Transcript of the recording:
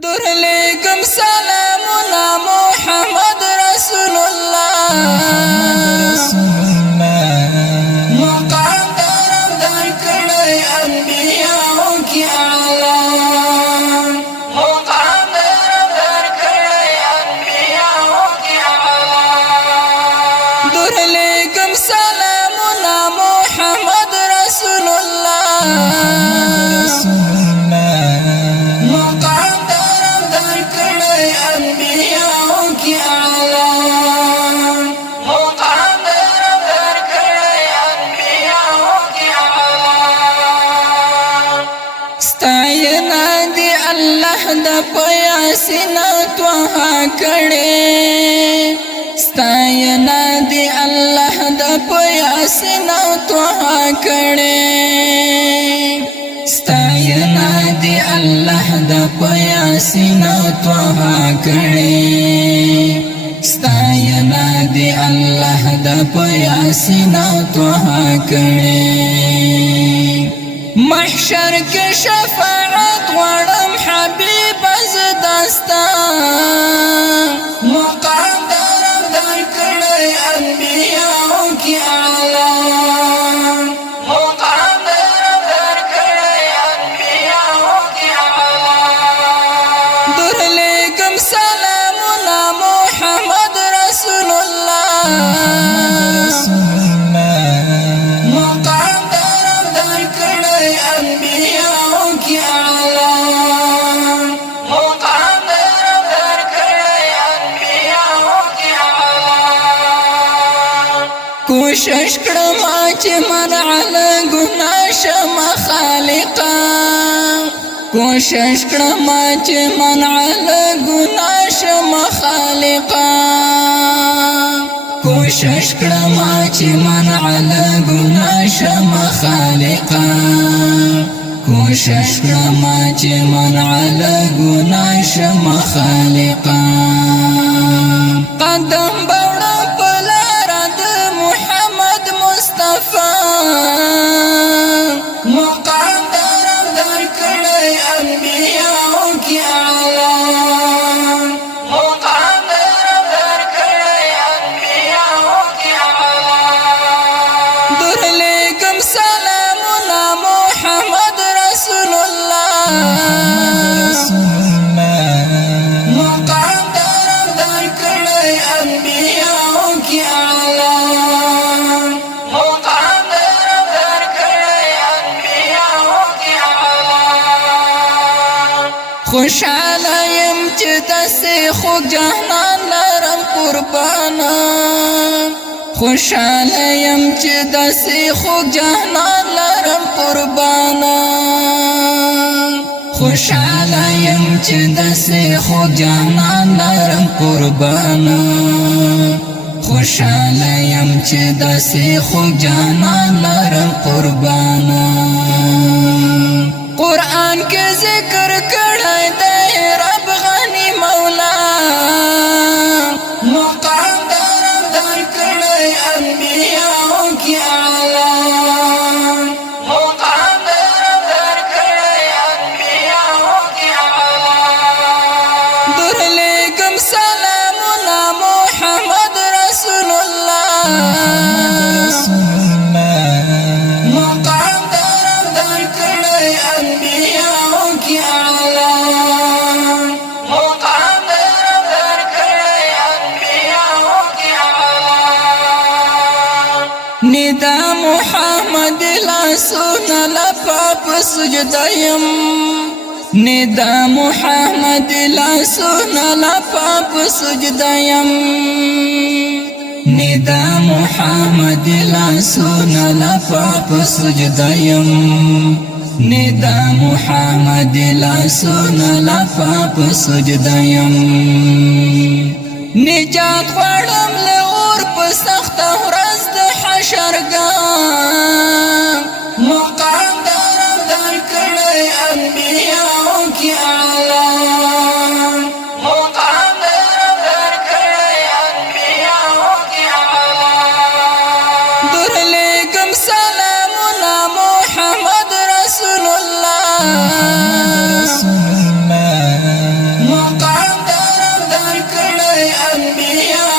درلیکم سلامنا محمد رسول الله مقام درم در کړی انبیاء کی اعلی مقام درم در کړی انبیاء کی اعلی درلیکم سلامنا محمد رسول الله د پیاسنا توها کړي ستاینا دی الله د پیاسنا توها کړي ستاینا دی الله د پیاسنا توها کړي ستاینا دی الله د پیاسنا توها کړي محشر کې شفاعت غواړم حبیب زداستا مقام درم در کړی انبیاء کی اعلی مقام درم در کړی انبیاء کی اعلی درلیکم سلامنا محمد رسول الله کوشش کړم چې منع له ګناه شم خالقا کوشش کړم چې منع له ګناه شم خالقا کوشش کړم چې منع له ګناه شم خالقا کوشش کړم چې منع له ګناه شم خالقا قدم مقام درم در کړی انبیاء کی اعلی مقام درم در کړی انبیاء کی اعلی درلیکم سلامنا محمد رسول الله مقام درم در کړی انبیاء کی اعلی خوشاله يم چې داسې خوږ جهان لرم قربانا خوشاله يم چې داسې خوږ جهان لرم قربانا خوشاله يم چې داسې خوږ جهان لرم قربانا خوشاله يم چې داسې خوږ جهان لرم قربانا قرآن کې ذکر کړی دی رب غنی مولا مقام درم در کړی انبیاء کی اعلی مقام درم در کړی انبیاء کی اعلی درلیکم سلامنا محمد رسول الله ندا محمد لاسونا لپاپ سجدایم ندا محمد لاسونا لپاپ سجدایم ندا محمد لاسونا لپاپ سجدایم ندا محمد لاسونا لپاپ سجدایم نجات غواړم له اور په سخته ورځ د حشرګاه مقام درم در کړی انبیاء کی اعلی مقام درم در کړی انبیاء کی اعلی درلیکم سلامنا محمد رسول الله انبیاء